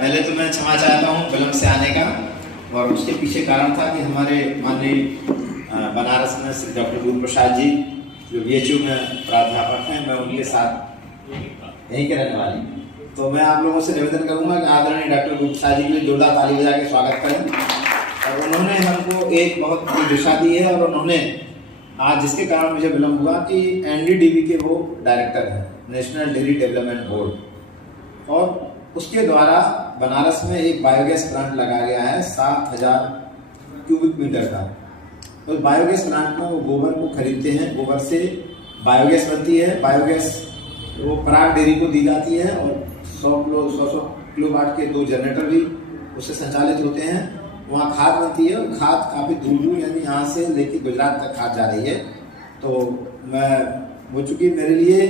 पहले तो मैं क्षमा चाहता हूँ विलम्ब से आने का, और उसके पीछे कारण था कि हमारे माननीय बनारस में श्री डॉक्टर गुरु प्रसाद जी जो BHU में प्राध्यापक हैं, मैं उनके साथ यहीं के रहने वाली, तो मैं आप लोगों से निवेदन करूंगा कि आदरणीय डॉक्टर गुरु प्रसाद जी के लिए जोरदार ताली बजा के स्वागत करें। और उन्होंने हमको एक बहुत बड़ी दिशा दी है, और उन्होंने आज जिसके कारण मुझे विलम्ब हुआ कि NDDB के वो डायरेक्टर हैं, नेशनल डेयरी डेवलपमेंट बोर्ड, और उसके द्वारा बनारस में एक बायोगैस प्लांट लगाया गया है 7000 क्यूबिक मीटर का। तो बायोगैस प्लांट में वो गोबर को खरीदते हैं, गोबर से बायोगैस बनती है, बायोगैस वो पराग डेयरी को दी जाती है, और 100 किलोवाट के 2 जनरेटर भी उससे संचालित होते हैं। वहाँ खाद बनती है, और खाद काफ़ी दूर दूर यानी यहाँ से लेके गुजरात तक खाद जा रही है। तो मैं वो चूँकि मेरे लिए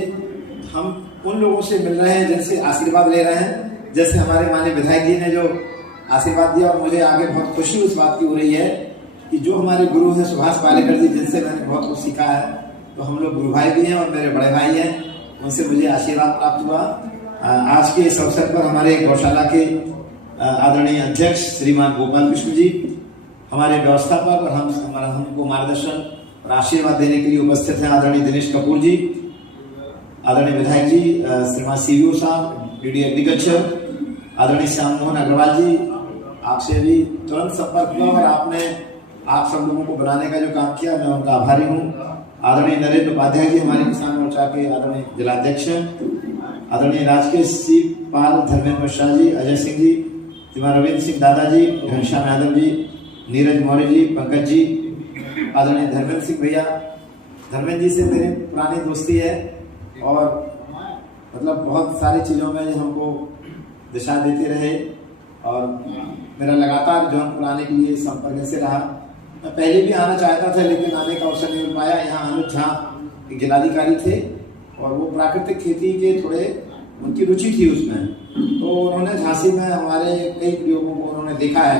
हम उन लोगों से मिल रहे हैं जिनसे आशीर्वाद ले रहे हैं, जैसे हमारे माननीय विधायक जी ने जो आशीर्वाद दिया, और मुझे आगे बहुत खुशी उस बात की हो रही है कि जो हमारे गुरु हैं सुभाष पालेकर जी, जिनसे मैंने बहुत कुछ सीखा है, तो हम लोग गुरु भाई भी हैं और मेरे बड़े भाई हैं, उनसे मुझे आशीर्वाद प्राप्त हुआ। आज के इस अवसर पर हमारे गौशाला के आदरणीय अध्यक्ष श्रीमान गोपाल कृष्ण जी, हमारे व्यवस्थापक और हमको मार्गदर्शन और आशीर्वाद देने के लिए उपस्थित हैं आदरणीय दिनेश कपूर जी, आदरणीय विधायक जी श्रीमान CVO साहब, DD एग्रीकल्चर आदरणीय श्याम मोहन अग्रवाल जी, आपसे भी तुरंत संपर्क हुआ और आपने आप सब लोगों को बनाने का जो काम किया, मैं उनका आभारी हूँ। आदरणीय नरेंद्र उपाध्याय जी, हमारे किसान मोर्चा के आदरणीय जिलाध्यक्ष, आदरणीय राजकेश जी, पाल धर्मेंद्र मिश्रा जी, अजय सिंह जी, रविंद्र सिंह दादाजी, घनश्याम यादव जी, नीरज मौर्य जी, पंकज जी, आदरणीय धर्मेंद्र सिंह भैया। धर्मेंद्र जी से मेरी पुरानी दोस्ती है, और मतलब बहुत सारी चीज़ों में हमको दिशा देते रहे, और मेरा लगातार जो पुराने के लिए संपर्क से रहा। मैं पहले भी आना चाहता था, लेकिन आने का अवसर नहीं मिल पाया। यहाँ अनुज झा एक जिलाधिकारी थे, और वो प्राकृतिक खेती के थोड़े उनकी रुचि थी उसमें, तो उन्होंने झांसी में हमारे कई प्रयोगों को उन्होंने देखा है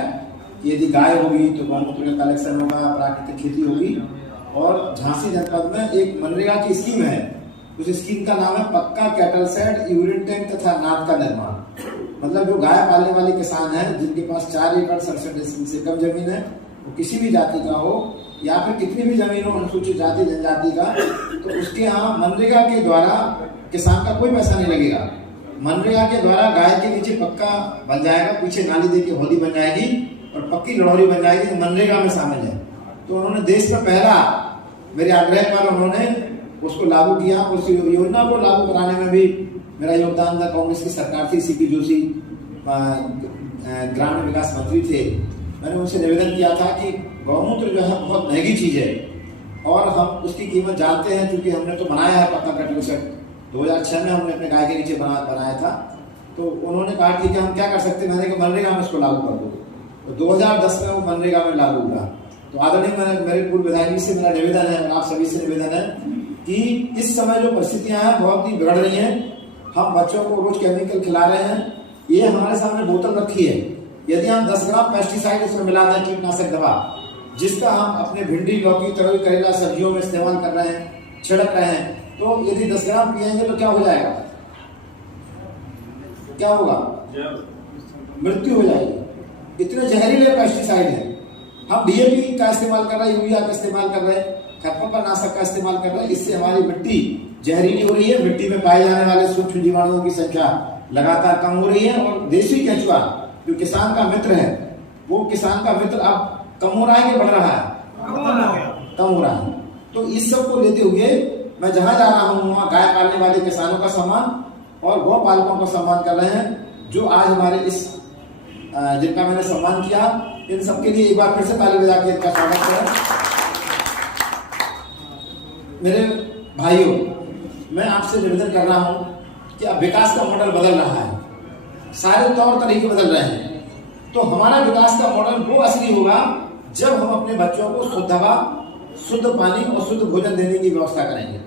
कि यदि गाय होगी तो गौमूत्र का कलेक्शन होगा, प्राकृतिक खेती होगी। और झांसी जनपद में एक मनरेगा की स्कीम है, उस स्कीम का नाम है पक्का कैटल शेड, यूरिन टैंक तथा नाद का निर्माण। मतलब जो गाय पालने वाले किसान हैं, जिनके पास 4 एकड़ 67 से कम जमीन है, वो किसी भी जाति का हो या फिर कितनी भी जमीन हो अनुसूचित जाति जनजाति का, तो उसके यहाँ मनरेगा के द्वारा किसान का कोई पैसा नहीं लगेगा। मनरेगा के द्वारा गाय के नीचे पक्का बन जाएगा, पीछे नाली दे के होली बन जाएगी और पक्की लड़ौरी बन जाएगी, मनरेगा में शामिल है। तो उन्होंने देश में पहला मेरे आग्रह पर उन्होंने उसको लागू किया। उस योजना को लागू कराने में भी मेरा योगदान था। कांग्रेस की सरकार थी, CP जोशी ग्रामीण विकास मंत्री थे। मैंने उनसे निवेदन किया था कि गौमूत्र जो है बहुत महंगी चीज है, और हम उसकी कीमत जानते हैं, क्योंकि हमने तो बनाया है पक्का कैटल शेड 2006 में हमने अपने गाय के नीचे बनाया था। तो उन्होंने कहा ठीक है, हम क्या कर सकते हैं, मैंने कहा मनरेगा में उसको लागू कर दो। तो 2010 में वो मनरेगा में लागू हुआ। तो आदरणीय मेरे पूर्व विधायक से मेरा निवेदन है, और आप सभी से निवेदन है कि इस समय जो परिस्थितियां हैं बहुत ही बिगड़ रही हैं। हम बच्चों को रोज केमिकल खिला रहे हैं। ये हमारे सामने बोतल रखी है, यदि हम 10 ग्राम पेस्टिसाइड उसमें मिला दें, कीटनाशक दवा, जिसका हम अपने भिंडी, लौकी, तरोई, करेला सब्जियों में इस्तेमाल कर रहे हैं, छिड़क रहे हैं, तो यदि 10 ग्राम पिएंगे तो क्या हो जाएगा, क्या होगा, मृत्यु हो जाएगी। इतने जहरीले पेस्टिसाइड हैं। हम DAP का इस्तेमाल कर रहे हैं, यूरिया का इस्तेमाल कर रहे हैं, खरपतवारनाशक का इस्तेमाल कर रहे हैं। इससे हमारी मिट्टी जहरीली हो रही है, मिट्टी में पाए जाने वाले सूक्ष्म जीवाणुओं की संख्या लगातार कम हो रही है, और देसी केंचुआ जो किसान का मित्र है, वो किसान का मित्र अब कम हो रहा है कि बढ़ रहा है, कम हो रहा है। तो इस सब को लेते हुए मैं जहां जा रहा हूं वहां गाय पालने वाले किसानों का सम्मान और गौ पालकों का सम्मान कर रहे हैं, जो आज हमारे इस जिनका मैंने सम्मान किया, इन सबके लिए एक बार फिर से ताली बजा के इनका स्वागत करें। मेरे भाइयों, मैं आपसे निवेदन कर रहा हूं कि अब विकास का मॉडल बदल रहा है, सारे तौर तरीके बदल रहे हैं। तो हमारा विकास का मॉडल वो असली होगा जब हम अपने बच्चों को शुद्ध हवा, शुद्ध पानी और शुद्ध भोजन देने की व्यवस्था करेंगे।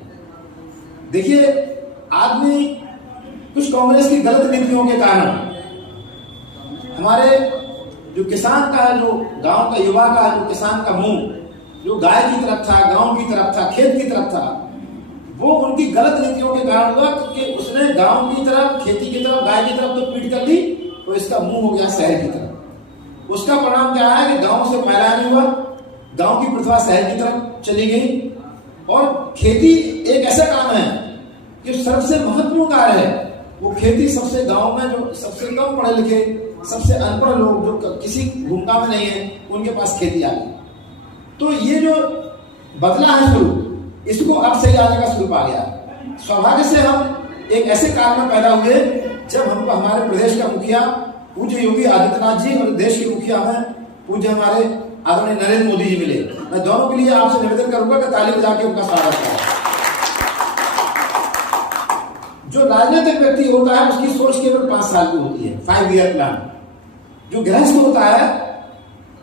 देखिए, आदमी कुछ कांग्रेस की गलत नीतियों के कारण हमारे जो किसान का, जो गांव का युवा का, जो किसान का मुंह जो गाय की तरफ था, गांव की तरफ था, खेत की तरफ था, वो उनकी गलत नीतियों के कारण हुआ, क्योंकि उसने गांव की तरफ, खेती की तरफ, गाय की तरफ तो पीठ कर दी, तो इसका मुंह हो गया शहर की तरफ। उसका परिणाम क्या है कि गांव से पलायन हुआ, गांव की प्रतिभा शहर की तरफ चली गई। और खेती एक ऐसा काम है कि सबसे महत्वपूर्ण कार्य है। वो खेती सबसे गांव में जो सबसे कम पढ़े लिखे, सबसे अनपढ़ लोग जो किसी भूमिका में नहीं है, उनके पास खेती आ गई। तो ये जो बदला है स्वरूप, इसको अब सही आने का स्वरूप आ गया। सौभाग्य से हम एक ऐसे काल में पैदा हुए जब हमको हमारे प्रदेश का मुखिया पूज्य योगी आदित्यनाथ जी और देश के मुखिया में पूज्य हमारे आदरणीय नरेंद्र मोदी जी मिले। मैं दोनों के लिए आपसे निवेदन करूंगा कि ताली बजा के उनका स्वागत करें। जो राजनीतिक व्यक्ति होता है उसकी सोच केवल 5 साल की होती है, 5 ईयर प्लान। जो गृहस्थ होता है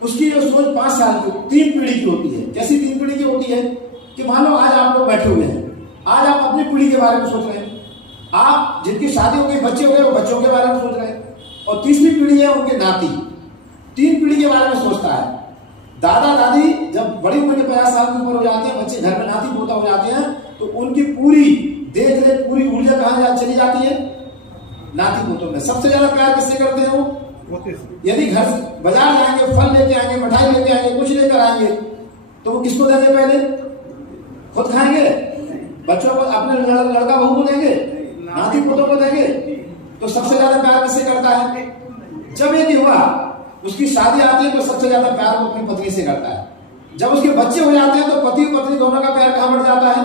उसकी जो सोच 5 साल की, 3 पीढ़ी की होती है। कैसी 3 पीढ़ी की होती है कि मान लो आज आप लोग बैठे हुए हैं, आज आप अपनी पीढ़ी के बारे में सोच रहे हैं, आप जिनकी शादी हो गई, बच्चे हो गए, वो बच्चों के बारे में सोच रहे हैं, और तीसरी पीढ़ी है उनके नाती। 3 पीढ़ी के बारे में सोचता है। दादा दादी जब बड़ी उम्र के 50 साल की उम्र हो जाती है, बच्चे घर में नाती पोता हो जाते हैं, तो उनकी पूरी देख रेख, पूरी ऊर्जा कहाँ चली जाती है? नाती पोतों में। सबसे ज्यादा प्यार किससे करते हैं वो? यदि घर बाजार जाएंगे, फल लेके आएंगे, मिठाई लेके आएंगे, कुछ लेकर आएंगे, तो वो किसको देंगे? पहले खुद खाएंगे, बच्चों को, अपने लड़का बहू को देंगे, नाती पोतों को देंगे। तो सबसे ज्यादा प्यार किससे करता है? जब एक युवा उसकी शादी आती है तो सबसे ज्यादा प्यार वो अपनी पत्नी से करता है। जब उसके बच्चे हो जाते हैं तो पति और पत्नी दोनों का प्यार कहां बढ़ जाता है?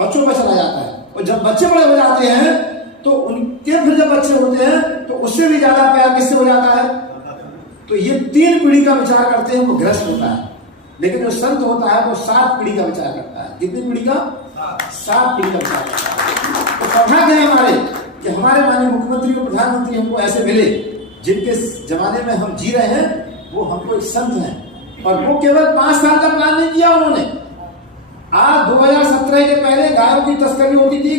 बच्चों पर चला जाता है। और जब बच्चे बड़े हो जाते हैं तो उनके फिर जब बच्चे होते हैं तो उससे भी ज्यादा प्यार किससे हो जाता है? तो ये 3 पीढ़ी का विचार करते हैं, वो गृहस्थ होता है। लेकिन जो संत होता है वो 7 पीढ़ी का विचार करता है। कितनी पीढ़ी का? 7 पीढ़ी का विचार करता है। तो सौभाग्य है हमारे कि हमारे माननीय मुख्यमंत्री और प्रधानमंत्री हमको ऐसे मिले जिनके जमाने में हम जी रहे हैं। वो हमको एक संत हैं, और वो केवल 5 साल का प्लान नहीं किया उन्होंने। आज 2017 के पहले गायों की तस्करी होती थी,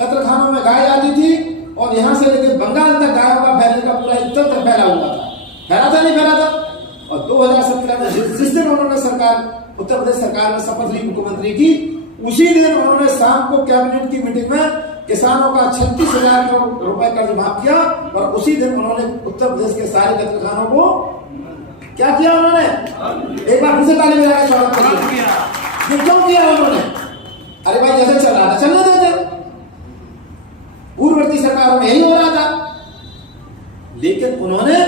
कत्लखानों में गाय आती थी, और यहां से लेकर बंगाल तक गायों का फैलने का पूरा इतना तक फैला हुआ था। फैला था नहीं फैला था? और 2017 में जिस दिन उन्होंने सरकार, उत्तर प्रदेश सरकार में शपथ ली मुख्यमंत्री की, उसी दिन उन्होंने शाम को कैबिनेट की मीटिंग में किसानों का 36,000 करोड़ रुपए कर्ज माफ किया, और उसी दिन उन्होंने उत्तर प्रदेश के सारे कत्लखानों को क्या किया उन्होंने? एक बार फिर से ताली बजा के स्वागत किया। ये क्यों किया उन्होंने? अरे भाई जैसे चल रहा था चलने देते। पूर्ववर्ती सरकारों में यही हो रहा था। लेकिन उन्होंने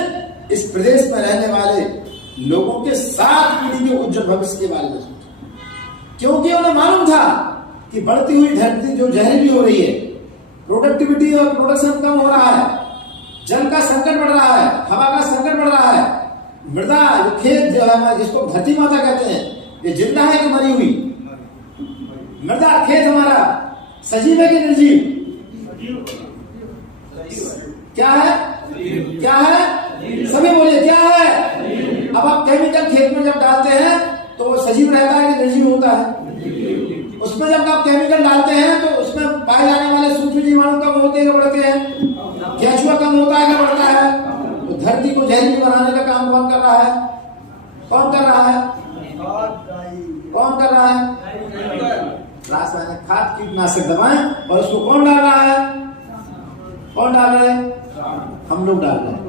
इस प्रदेश में रहने वाले लोगों के 7 पीढ़ी के उज्जवल भविष्य के बारे में सोचा, क्योंकि उन्हें मालूम था कि बढ़ती हुई धरती जो जहरीली हो रही है, प्रोडक्टिविटी और प्रोडक्शन कम हो रहा है, जल का संकट बढ़ रहा है, हवा का संकट बढ़ रहा है, मृदा जो खेत जो है जिसको धरती माता कहते हैं, ये जिंदा है कि मरी हुई? मृदा खेत हमारा सजीव है कि निर्जीव? क्या है? क्या है? सभी बोलिए क्या है? अब आप केमिकल खेत में जब डालते हैं तो वो सजीव रहता है कि निर्जीव होता है? उसमें जब आप केमिकल डालते हैं तो उसमें पाए जाने वाले सूक्ष्म जीवाणु कम होते हैं, बढ़ते हैं? केंचुआ कम होता है, बढ़ता है? तो धरती को जहरीली बनाने का काम कौन कर रहा है? कौन कर रहा है? कौन कर रहा है? रासायनिक खाद, कीटनाशक दवाएं, और उसको कौन डाल रहा है? कौन डाल रहे हैं? हम लोग डाल रहे हैं।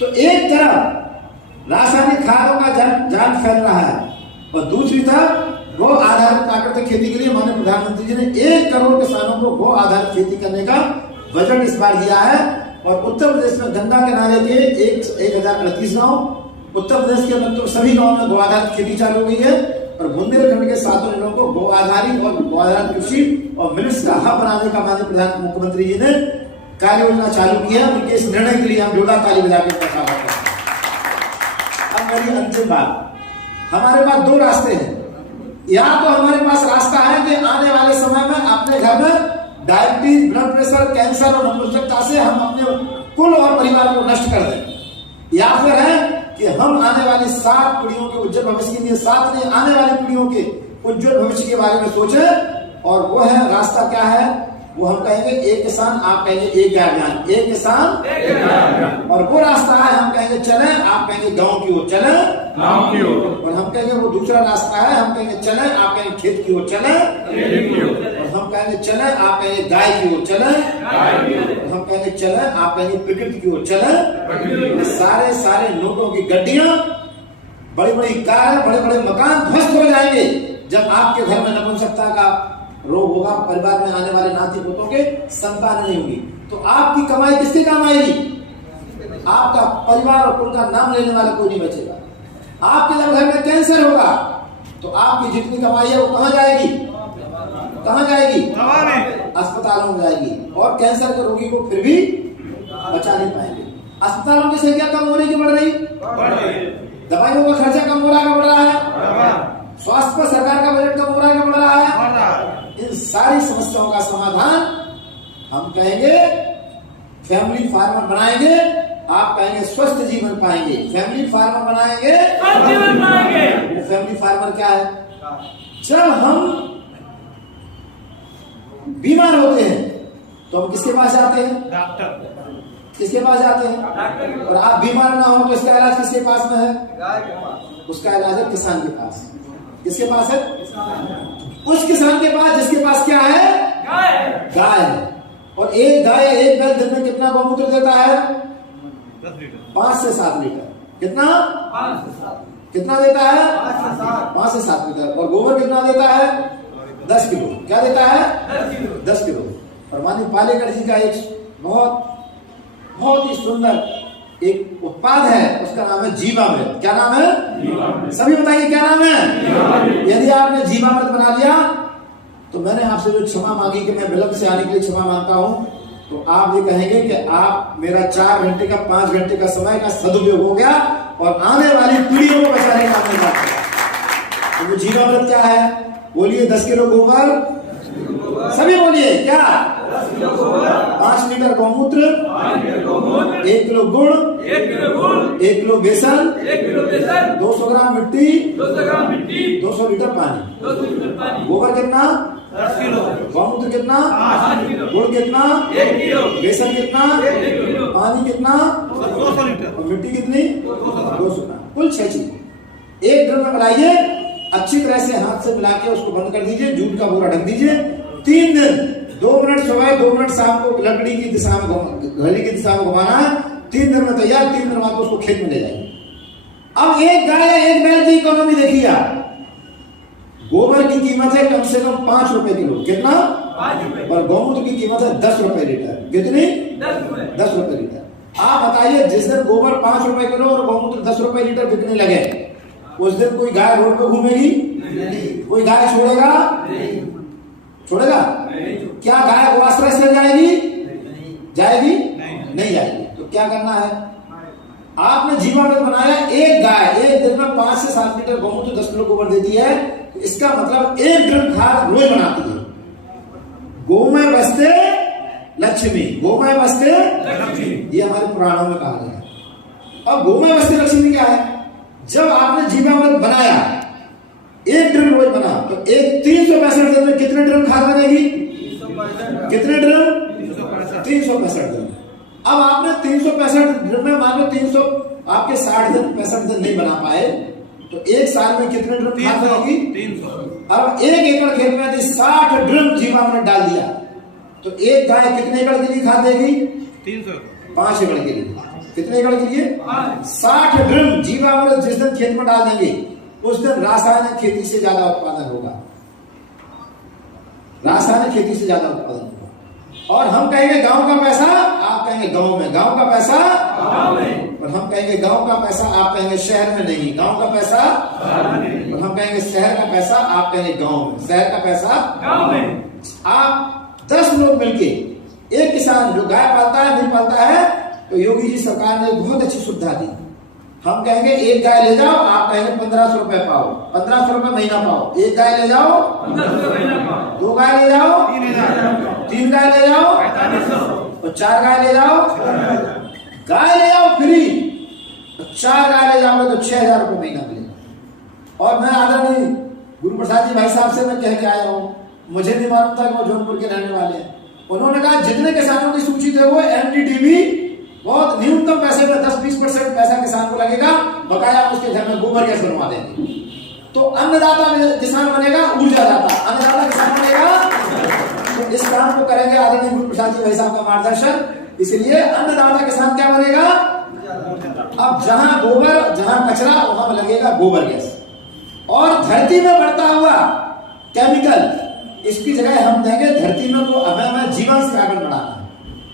तो एक तरफ रासायनिक खादों का जाल फैल रहा है, और दूसरी तरफ गौ आधारित प्राकृतिक खेती के लिए माननीय प्रधानमंत्री जी ने 1 करोड़ किसानों को गौ आधारित खेती करने का बजट इस बार दिया है। और उत्तर प्रदेश में गंगा किनारे के 1038 गांव, उत्तर प्रदेश के लगभग सभी गांवों में गौ आधारित खेती चालू हो गई है। और बुंदेलखंड के 7 जिलों को गौ आधारित और गौ आधारित कृषि और मिलेट्स का हब बनाने का माननीय प्रधानमंत्री मुख्यमंत्री जी ने कार्य योजना चालू की है। उनके इस निर्णय के लिए हम जोरदार ताली बजा के स्वागत करते हैं। अब मेरी अंतिम बात, हमारे पास 2 रास्ते हैं। या तो हमारे पास रास्ता है कि आने वाले समय में अपने घर में डायबिटीज, ब्लड प्रेशर, कैंसर और नपुंसकता से हम अपने कुल और परिवार को नष्ट कर दें, या फिर है कि हम आने वाली 7 पीढ़ियों के उज्जवल भविष्य के लिए, 7 नहीं आने वाली पीढ़ियों के उज्जवल भविष्य के बारे में सोचें। और वो है रास्ता क्या है? वो हम कहेंगे एक किसान, आप कहेंगे एक अभियान, एक किसान एक अभियान। और वो रास्ता है हम कहेंगे चलें, आप कहेंगे गांव की ओर चलें, गांव की ओर। और हम कहेंगे वो दूसरा रास्ता है, हम कहेंगे चलें, आप कहेंगे खेत की ओर चलें, खेत की ओर। और हम कहेंगे चलें, आप कहेंगे गाय की ओर चलें, हम कहेंगे चलें, आप कहेंगे प्रकृति की ओर चलें। सारे नोटों की गड्डियां, बड़ी बड़ी कार, बड़े बड़े मकान ध्वस्त हो जाएंगे जब आपके घर में नपुंसकता का रोग होगा, परिवार में आने वाले नाती पोतों के संतान नहीं होगी। तो आपकी कमाई किसके काम आएगी? आपका परिवार और उनका नाम लेने वाला कोई नहीं बचेगा। आपके जब घर में कैंसर होगा तो आपकी जितनी कमाई है वो कहां जाएगी? कहां जाएगी? अस्पतालों में जाएगी। और कैंसर के रोगी को फिर भी बचा नहीं पाएंगे। अस्पतालों की संख्या कम हो रही कि बढ़ रही? दवाइयों का खर्चा कम हो रहा है, बढ़ रहा है? स्वास्थ्य पर सरकार का बजट कम हो रहा है, बढ़ रहा है? इन सारी समस्याओं का समाधान हम कहेंगे फैमिली फार्मर बनाएंगे, आप कहेंगे स्वस्थ जीवन पाएंगे। फैमिली फार्मर बनाएंगे, फैमिली फार्मर क्या है? जब हम बीमार होते हैं तो हम किसके पास जाते हैं? डॉक्टर। किसके पास जाते हैं? और आप बीमार ना हो तो इसका इलाज किसके पास में है? उसका इलाज है किसान के पास। किसके पास है? उस किसान के पास जिसके पास क्या है? गाय है। और एक गाय, एक बैल दिन में कितना गौमूत्र देता है? 5 से 7 लीटर। कितना? 5 से 7। कितना देता है? 5 से 7 लीटर। और गोबर कितना देता है? 10 किलो। क्या देता है? 10 किलो। और माननीय पालेकर जी का एक बहुत ही सुंदर एक उत्पाद है, उसका नाम है जीवामृत। क्या नाम है? सभी बताइए क्या नाम है? यदि आपने जीवामृत बना लिया तो मैंने आपसे जो क्षमा मांगी कि मैं विलंब से आने के लिए क्षमा मांगता हूं, तो आप ये कहेंगे कि आप मेरा 4 घंटे का 5 घंटे का समय का सदुपयोग हो गया और आने वाली पीढ़ियों को बचाने का हमने बात। तो वो जीवामृत क्या है? बोलिए 10 किलो गोबर। सभी बोलिए क्या? 5 लीटर गौमूत्र, 1 किलो गुड़, 1 किलो बेसन, 200 ग्राम मिट्टी, 200 लीटर पानी। गोबर कितना? 10 किलो। गौमूत्र कितना? 5 किलो। गुड़ कितना? 1 किलो। बेसन कितना? 1 किलो। पानी कितना? 200 लीटर। और मिट्टी कितनी? 200 ग्राम। कुल 6 चीज एक ड्रम में बनाइए, अच्छी तरह से हाथ से मिला के उसको बंद कर दीजिए, जूट का बोरा ढक दीजिए। 3 दिन 2 मिनट सुबह 2 मिनट शाम को लकड़ी की दिशा में घड़ी की दिशा में घुमाना है। 3 दिन में तैयार। 3 दिन बाद उसको खेत में ले जाइए। अब एक गाय एक बैल की इकोनॉमी देखिए आप। गोबर की कीमत है कम से कम 5 रुपए किलो। कितना? 5 रुपए। और गौमूत्र की कीमत है 10 रुपए लीटर। कितनी? 10 रुपए लीटर। आप बताइए जिस दिन गोबर 5 रुपए किलो और गौमूत्र 10 रुपए लीटर बिकने लगे, उस दिन कोई गाय रोड पे घूमेगी? कोई गाय छोड़ेगा? छोड़ेगा? क्या गाय गोआश्रय से जाएगी? जाएगी? नहीं जाएगी। तो क्या करना है? आपने जीवामृत बनाया, एक गाय एक दिन में 5 से 7 लीटर गौमूत्र 10 किलो गोबर देती है, तो इसका मतलब 1 ड्रम खाद रोज बनाती है। गोमय बस्ते लक्ष्मी, गोमय बस्ते लक्ष्मी, ये हमारे पुराणों में कहा गया है। अब गोमय बस्ते लक्ष्मी क्या है? जब आपने जीवामृत बनाया, 1 ड्रम रोज बना, तो 365 दिन में कितने ड्रम खाद बनेगी? कितने ड्रम? 365 ड्रम। अब आपने 365 ड्रम में मान लो 300 आपके 60 दिन 65 दिन नहीं बना पाए, तो 1 साल में कितने ड्रम खाद बनेगी? 300। अब 1 एकड़ खेत में यदि 60 ड्रम जीवामृत डाल दिया तो एक गाय कितने एकड़ के लिए खाद देगी? 300। 5 एकड़ के लिए। कितने एकड़ के लिए? 60 ड्रम जीवामृत जिस दिन खेत में डाल देंगे उस दिन रासायनिक खेती से ज्यादा उत्पादन होगा। रासायनिक खेती से ज्यादा उत्पादन होगा। और हम कहेंगे गांव का पैसा, आप कहेंगे गांव में। गांव का पैसा गांव में। और हम कहेंगे गांव का पैसा, आप कहेंगे शहर में नहीं। गांव का पैसा और हम कहेंगे शहर का पैसा, आप कहेंगे गांव में। शहर का पैसा गांव में। आप 10 लोग मिलके, एक किसान जो गाय पालता है नहीं पालता है, तो योगी जी सरकार ने बहुत अच्छी सुविधा दी। हम कहेंगे एक गाय ले जाओ, आप कहेंगे 1500 रुपए पाओ, 1500 रुपए महीना पाओ। एक गाय ले जाओ 1500 महीना पाओ। 2 गाय ले जाओ 3000। 3 गाय ले जाओ 4500। और 4 गाय ले जाओ गाय ले जाओ फ्री। 4 गाय ले जाओगे तो 6000 रुपए महीना मिलेगा। और मैं आदरणीय गुरु प्रसाद जी भाई साहब से मैं कह के आया हूँ, मुझे नहीं मालूम था कि वो जौनपुर के रहने वाले हैं। उन्होंने कहा जितने किसानों की सूची थे वो एनडीडीबी बहुत न्यूनतम पैसे में 10-20% पैसा किसान को लगेगा, बकाया उसके घर में गोबर गैस बनवा देंगे। तो अन्नदाता किसान बनेगा ऊर्जादाता, अन्नदाता किसान बनेगा इस काम को करेंगे आदरणीय गुरु प्रसाद जी भाई साहब का मार्गदर्शन। इसलिए अन्नदाता किसान क्या बनेगा? अब जहां गोबर, जहां कचरा, वहां लगेगा गोबर गैस। और धरती में बढ़ता हुआ केमिकल, इसकी जगह हम देंगे धरती में को हमें जीवांश कार्बन बढ़ाना है।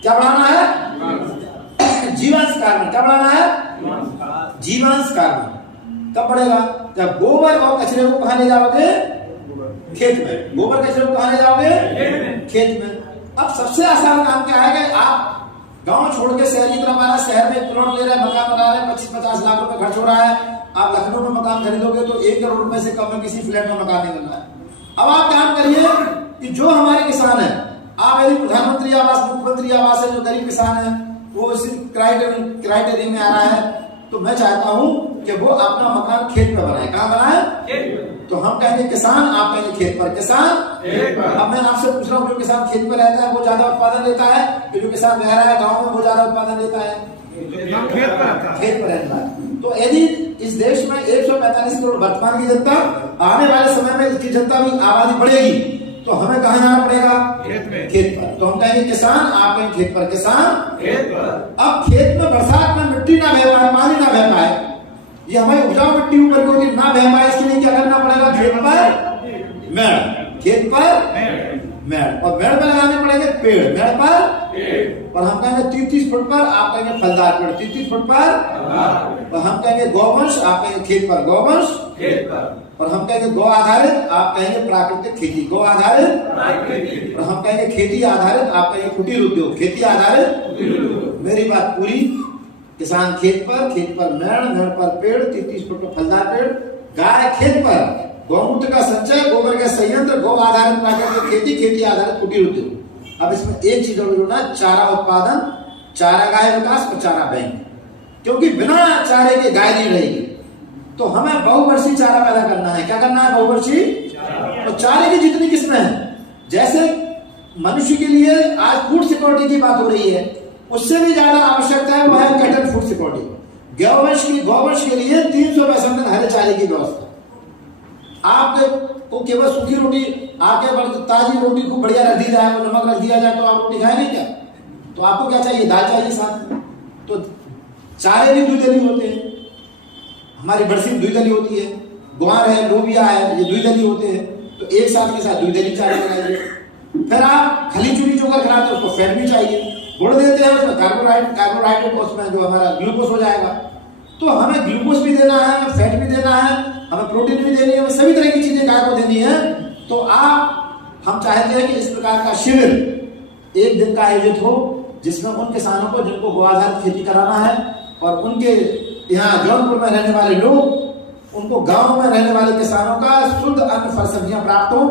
क्या बढ़ाना है? जीवांश कार्बन। क्या बढ़ाना है? जीवांश कार्बन। कब बढ़ेगा? जब गोबर और कचरे को कहां ले जाओगे? खेत में। गोबर कचरे को कहां ले जाओगे? खेत में। अब सबसे आसान काम क्या है कि आप गांव छोड़ के शहर की तरफ आ रहे हैं, शहर में प्लॉट ले रहे हैं, मकान बना रहे हैं, 25-50 लाख रुपए खर्च हो रहा है। आप लखनऊ में मकान खरीदोगे तो 1 करोड़ रुपए से कम में किसी फ्लैट में मकान नहीं बनना है। अब आप काम करिए कि जो हमारे किसान है, आप यदि प्रधानमंत्री आवास, मुख्यमंत्री आवास है, जो गरीब किसान है वो इसी क्राइटेरिया में आ रहा है, तो मैं चाहता हूं कि वो अपना मकान खेत में बनाए। कहां बनाए? तो हम कहेंगे किसान, आप कहेंगे खेत पर। किसान अब मैं आपसे पूछ रहा हूँ, जो किसान खेत में रहता है वो ज्यादा उत्पादन लेता है कि जो किसान रह रहा है गाँव में वो ज्यादा उत्पादन लेता है? खेत पर रहता है। तो यदि इस देश में 145 करोड़ वर्तमान की जनता, आने वाले समय में इसकी जनता भी आबादी बढ़ेगी, तो हमें कहाँ जाना पड़ेगा? खेत पर। तो हम कहेंगे किसान, आप कहेंगे खेत पर। किसान खेत पर। अब खेत में बरसात में मिट्टी ना बह पाए, पानी ना बह पाए, ये हमारी उपजाऊ मिट्टी ऊपर को ना बह पाए, इसके लिए क्या करना पड़ेगा? खेत पर मेड़। खेत पर मेड़। और मेड़ पर लगाने पड़ेंगे पेड़। मेड़ पर। और हम कहेंगे 30-30 फुट पर, आप कहेंगे फलदार पेड़ 30-30 फुट पर। और हम कहेंगे गौवंश, आप कहेंगे खेत पर गौवंश। और हम कहेंगे गौ आधारित, आप कहेंगे प्राकृतिक खेती। गौ आधारित। और हम कहेंगे खेती आधारित, आप कहेंगे कुटीर उद्योग। खेती आधारित। मेरी बात पूरी। किसान खेत पर मेड़, मेड़ पर पेड़, 30-30 फुट पर फलदार पेड़। गाय खेत पर, गौमूत्र का संचय, गोबर का संयंत्र, गौ आधारित प्राकृतिक खेती, खेती आधारित कुटीर उद्योग। अब इसमें एक चीज और जोड़ना, चारा उत्पादन, चारागाह विकास और चारा बैंक। क्योंकि बिना चारे के गाय नहीं रहेगी, तो हमें बहुवर्षीय चारा पैदा करना है। क्या करना है? बहुवर्षीय। तो चारे की जितनी किस्में हैं, जैसे मनुष्य के लिए आज फूड सिक्योरिटी की बात हो रही है, उससे भी ज्यादा आवश्यकता है वो है कैटल फूड सिक्योरिटी। गौवंश के लिए 365 दिन हरे चारे की व्यवस्था। आपको केवल सूखी रोटी, आके ताजी रोटी को बढ़िया रख दी जाए, नमक रख दिया जाए तो आप रोटी खाएंगे क्या? तो आपको क्या चाहिए? दाल चाहिए साथ में। तो चारे भी द्विदलीय होते हैं। हमारी बरसीम द्विदलीय होती है, ग्वार है, लोबिया है, ये द्विदलीय होते हैं। तो एक साथ के साथ द्विदलीय चारे बनाइए। फिर आप खली चूरी चोकर खिलाते हैं, उसको फैट भी चाहिए। गुड़ देते हैं, उसमें कार्बोहाइड्रेट, उसमें जो हमारा ग्लूकोज हो जाएगा। तो हमें ग्लूकोज भी देना है, हमें फैट भी देना है, हमें प्रोटीन भी देनी है, हमें सभी तरह की चीजें गाय को देनी है। तो हम चाहते हैं कि इस प्रकार का शिविर 1 दिन का आयोजित हो, जिसमें उन किसानों को जिनको गो आधारित खेती कराना है और उनके यहाँ जौनपुर में रहने वाले लोग, उनको गांव में रहने वाले किसानों का शुद्ध अन्न फल सब्जियां प्राप्त हो,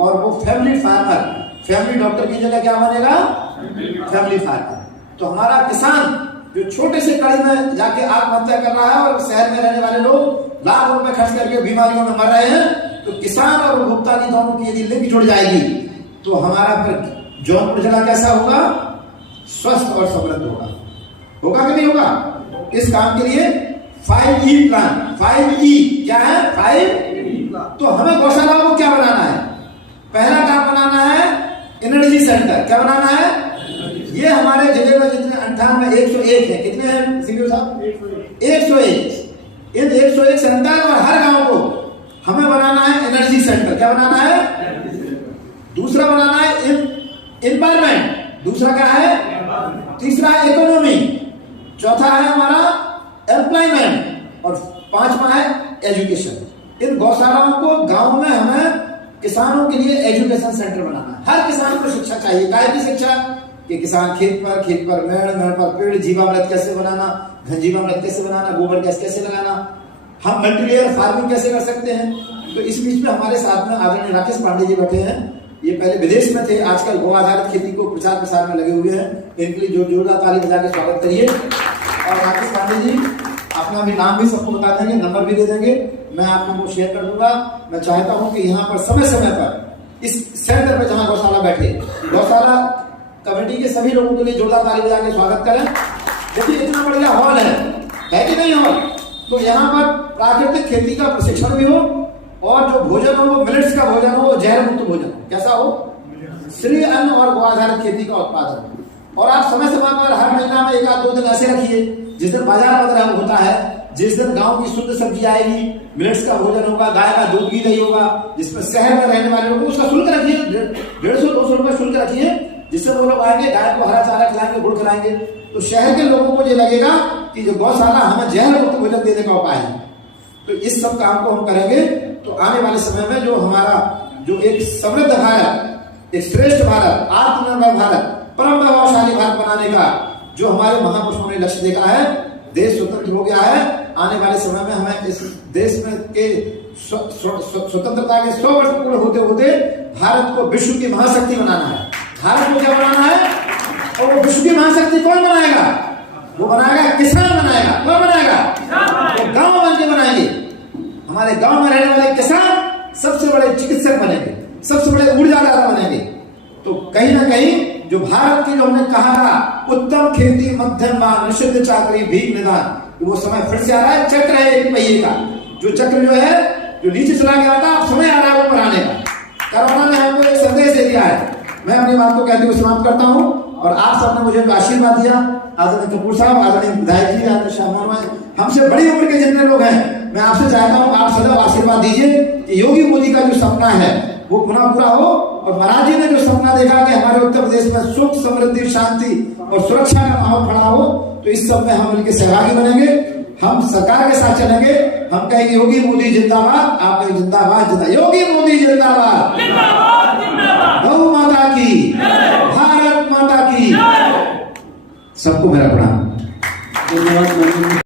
और वो फैमिली फार्मर, फैमिली डॉक्टर की जगह क्या बनेगा? Family farmer. तो हमारा किसान जो छोटे से कड़ी में जाके आत्महत्या कर रहा है, और शहर में रहने वाले लोग लाख रुपए खर्च करके बीमारियों में मर रहे हैं, तो किसान और उपभोक्ता की दोनों की यदि लिंक जुड़ जाएगी, तो हमारा फिर जौनपुर जिला कैसा होगा? स्वस्थ और समृद्ध होगा। होगा कि नहीं होगा? इस काम के लिए 5E प्लान। 5E क्या है? 5। तो हमें गौशालाओं को क्या बनाना है? पहला काम बनाना है एनर्जी सेंटर। क्या बनाना है? ये हमारे जिले में जितने 101 है, कितने हैं सीपीओ साहब? 101। इन 101 सेंटर और हर गांव को हमें बनाना है एनर्जी सेंटर। क्या बनाना है? दूसरा बनाना है एनवायरमेंट। दूसरा क्या है? तीसरा है इकोनॉमी। चौथा है हमारा एम्प्लॉयमेंट, और 5वां है एजुकेशन। इन गौशालाओं को गांव में हमें किसानों के लिए एजुकेशन सेंटर बनाना है। हर किसान को शिक्षा चाहिए। काय की शिक्षा? कि किसान खेत पर मेड़, मेड़ पर पेड़, जीवामृत कैसे बनाना, घनजीवामृत कैसे बनाना, गोबर गैस कैसे लगाना, हम मल्टीलेयर फार्मिंग कैसे कर सकते हैं। तो इस बीच में हमारे साथ में आदरणीय राकेश पांडे जी बैठे हैं। ये पहले विदेश में थे, आजकल गो आधारित खेती को प्रचार प्रसार में लगे हुए हैं। इनके लिए जोरदार ताली बजा के स्वागत करिए। और राकेश पांडे जी अपना भी नाम भी सबको बता देंगे, नंबर भी दे देंगे, मैं आपको वो शेयर कर दूंगा। मैं चाहता हूं कि यहाँ पर समय समय पर इस सेंटर पे जहां गौशाला बैठे, गौशाला कमेटी के सभी लोगों के लिए जोरदार ताली बजा के स्वागत करें। देखिए इतना बढ़िया हॉल है कि नहीं हॉल? तो यहाँ पर प्राकृतिक खेती का प्रशिक्षण भी हो, और जो भोजन हो वो मिलेट्स का भोजन हो, वो जहर मुक्त भोजन हो। कैसा हो? श्रेय अन्न और गो आधारित खेती का उत्पादन। और आप समय समय पर हर महीना में 1 आध 2 दिन ऐसे रखिए जिस दिन बाजार बंद होता है, जिस दिन गांव की शुद्ध सब्जी आएगी, मिलेट्स का भोजन होगा, गाय का दूध घी दही होगा, जिसमें शहर में रहने वाले लोगों को उसका शुल्क रखिए, 150-200 रुपए शुल्क रखिए, जिससे वो लोग आएंगे, गाय को हरा चारा खिलाएंगे, गुड़ खिलाएंगे। तो शहर के लोगों को ये लगेगा कि जो गौशाला हमें जहर मुक्त भोजन देने का उपाय है। तो इस सब काम को हम करेंगे तो आने वाले समय में जो हमारा जो एक समृद्ध भारत, एक श्रेष्ठ भारत, आत्मनिर्भर भारत, परम वैभवशाली भारत बनाने का जो हमारे महापुरुषों ने लक्ष्य देखा है, देश स्वतंत्र हो गया है। आने वाले समय में हमें इस देश में के स्वतंत्रता के 100 वर्ष पूर्ण होते होते भारत को विश्व की महाशक्ति बनाना है। भारत को क्या बनाना है? और वो विश्व की महाशक्ति कौन बनाएगा? वो बनाएगा किसान बनाएगा। कौन बनाएगा? तो गांव बन के बनाएंगे। हमारे गांव में रहने वाले किसान सबसे बड़े चिकित्सक बनेंगे, सबसे बड़े ऊर्जादाता बनेंगे। तो कहीं ना कहीं जो भारत की जो हमने कहा था उत्तम खेती मध्यम मान निषिद्ध चाकरी भीख निदान, वो समय फिर से आ रहा है। चक्र है एक पहिए का, जो चक्र जो है जो नीचे चला गया था, अब समय आ रहा है वो बढ़ाने का। कोरोना ने हमको एक संदेश दे दिया है। मैं अपनी बात को कहते हुए समाप्त करता हूँ और आप सबने मुझे जो आशीर्वाद दिया, आदरणीय कपूर साहब, आदरणीय विधायक जी, आदरणीय शाहमोहन, हमसे बड़ी उम्र के जितने लोग हैं, मैं आपसे चाहता हूँ आप सदैव आशीर्वाद दीजिए कि योगी मोदी का जो सपना है वो पुनः पूरा हो। और महाराज जी ने जो सपना देखा कि हमारे उत्तर प्रदेश में सुख समृद्धि शांति और सुरक्षा का माहौल खड़ा हो, तो इस सब में हम मिलकर सहभागी बनेंगे। हम सरकार के साथ चलेंगे। हम कहेंगे योगी मोदी जिंदाबाद, आप कहेंगे जिंदाबाद जिंदाबाद, योगी मोदी जिंदाबाद, गौ माता की, भारत माता की। सबको मेरा प्रणाम। धन्यवाद।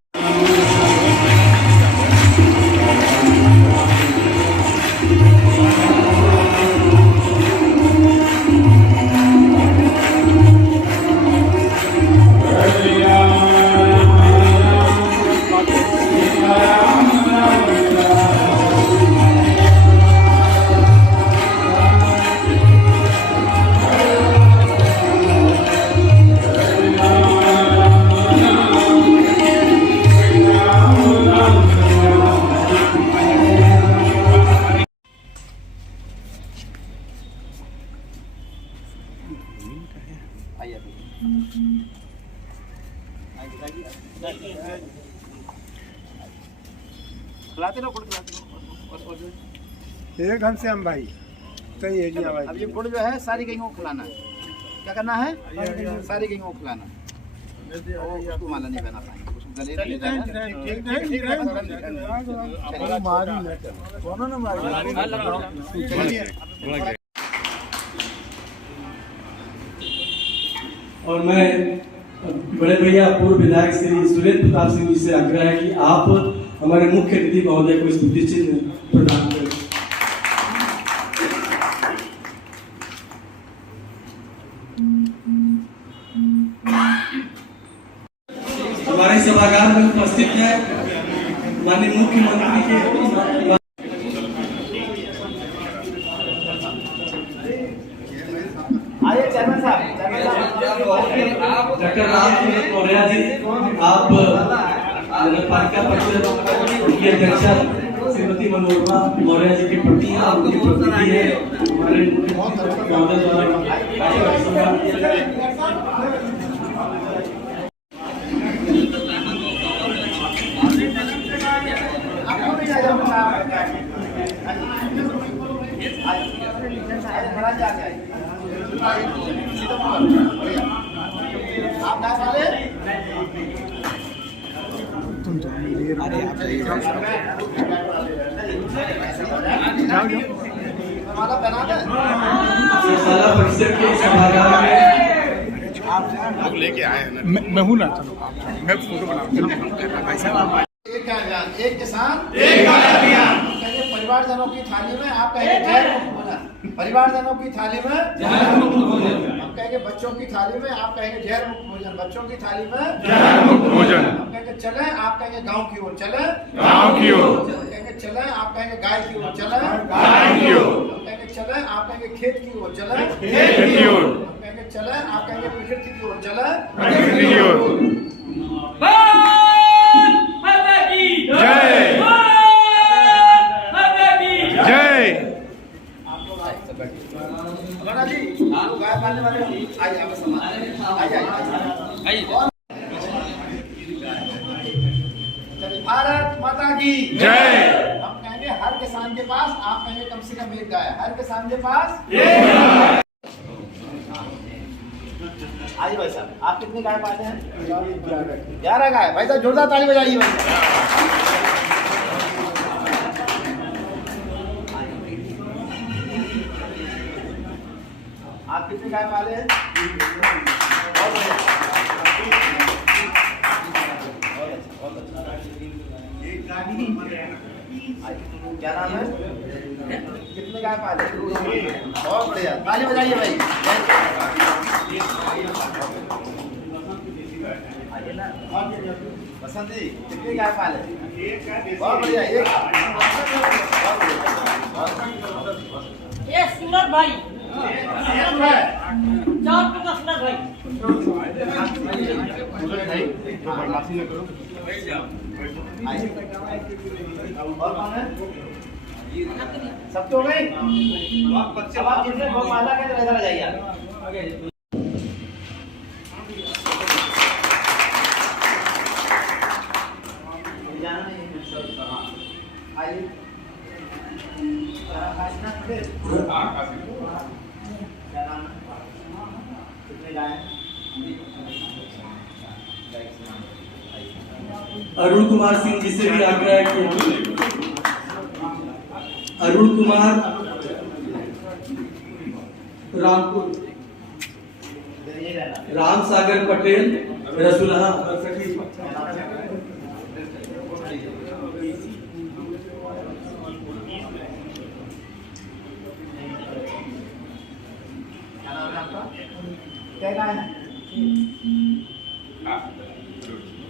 एक घनश्याम भाई सही है जी। अब ये गुड़ जो है सारी गईयों को खिलाना है। क्या करना है? सारी गईयों को खिलाना है। उसको माला नहीं बना पाएंगे, उसको गले और मैं बड़े भैया पूर्व विधायक श्री सुरेंद्र प्रताप सिंह जी से आग्रह है कि आप हमारे मुख्य अतिथि महोदय को स्मृति चिन्ह प्रदान करें। हमारे सभागार में उपस्थित है माननीय मुख्यमंत्री के डॉक्टर रामचंद्र मौर्य जी, आप नगर पालिका परिषद की अध्यक्षा श्रीमती मनोरमा मौर्य जी के प्रति हैं, उनके प्रतिनिधि है हमारे महोदय द्वारा। परिषद के सभागार में लेके आए मैं हूँ ना, चलो मैं फोटो बनाऊंगा। एक किसान एक अभियान। परिवारजनों की थाली में आप कहेंगे जहर मुक्त भोजन, परिवारजनों की थाली में जहर मुक्त भोजन। हम कहेंगे बच्चों की थाली में, आप कहेंगे जहर मुक्त भोजन, बच्चों की थाली में जहर मुक्त भोजन। हम कहेंगे चले, आप कहेंगे गांव की ओर चले, गांव की ओर। हम कहेंगे चले, आप कहेंगे गाय की ओर चले, गाय की ओर। हम कहेंगे चले, आप कहेंगे खेत की ओर चले, खेत की ओर। हम कहेंगे चले, आप कहेंगे प्रकृति की ओर चले, प्रकृति की ओर। जय जय। जी भारत माता की जय। हम कहेंगे हर किसान के पास, आप कहेंगे कम से कम एक गाय, हर किसान के पास। आइए भाई साहब, आप कितनी गाय पाले हैं? 11 गाय। भाई साहब जोरदार ताली बजाइए भाई साहब। आप कितनी गाय पाले हैं? बहुत बढ़िया। क्या नाम है? कितने गाय पाले? बहुत बढ़िया, ताली बजाइए भाई। आइए ना। बसंत जी कितनी गाय पाले? बहुत बढ़िया। ये सूरज भाई, जॉब का सूरज भाई। और कौन है? सब तो हो गई। अब आप जितने गौमाला के इधर आ जाइए आप। आइए। क्या नाम है? कितने गाय हैं? अरुण कुमार सिंह जी से भी आग्रह है कि अरुण कुमार रामपुर, राम सागर पटेल, रसुलहा क्या गाय है?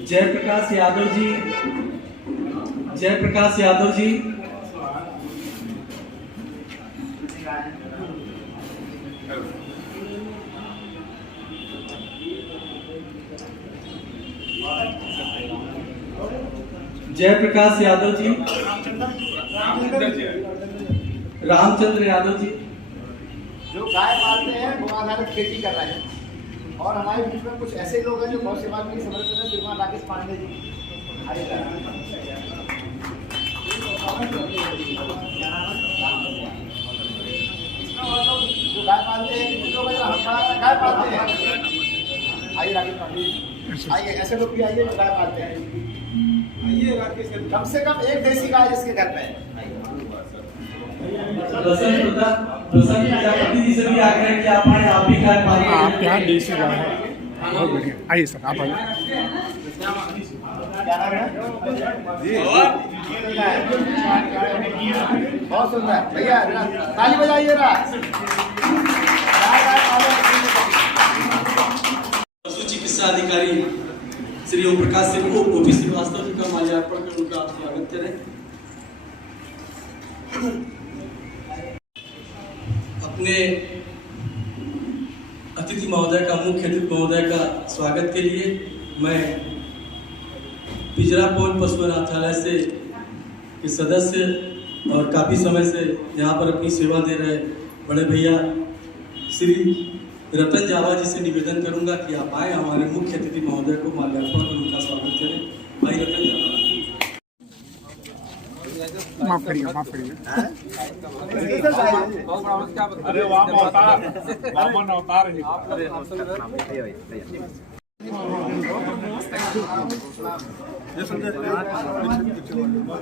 जयप्रकाश यादव जी, जयप्रकाश यादव जी, जयप्रकाश यादव जी, रामचंद्र यादव जी। जो गाय पालते हैं वो आधारित खेती कर रहे हैं, और हमारे बीच में कुछ ऐसे लोग हैं जो गौ सेवा के लिए समर्पित हैं। श्रीमान राकेश पांडे जी, जो गाय पालते हैं, कितने लोग हैं जो गाय पालते हैं? आइए राकेश पांडे जी, आइए। ऐसे लोग भी आइए जो गाय पालते हैं। आइए राकेश, कम से कम एक देसी गाय जिसके घर में है। प्रसन्न प्रजापति जी से भी आग्रह है कि आप आए, आप भी गाय पालिए। आपके यहाँ देसी गाय है, बहुत बढ़िया। आइए सर, आप आइए। क्या नाम है? बहुत सुंदर भैया, ताली बजाइए ना। पशु चिकित्सा अधिकारी श्री ओम प्रकाश सिंह को ओपी श्रीवास्तव जी का माल्यार्पण कर उनका आप स्वागत करें। अपने अतिथि महोदय का, मुख्य अतिथि महोदय का स्वागत के लिए मैं पिजरा पौन पशु अनाथालय से के सदस्य और काफ़ी समय से यहाँ पर अपनी सेवा दे रहे बड़े भैया श्री रतन जावा जी से निवेदन करूंगा कि आप आए, हमारे मुख्य अतिथि महोदय को माल्यार्पण कर उनका स्वागत करें। भाई रतन जावा। माफ करिए, माफ करिए। अरे वामन अवतार है।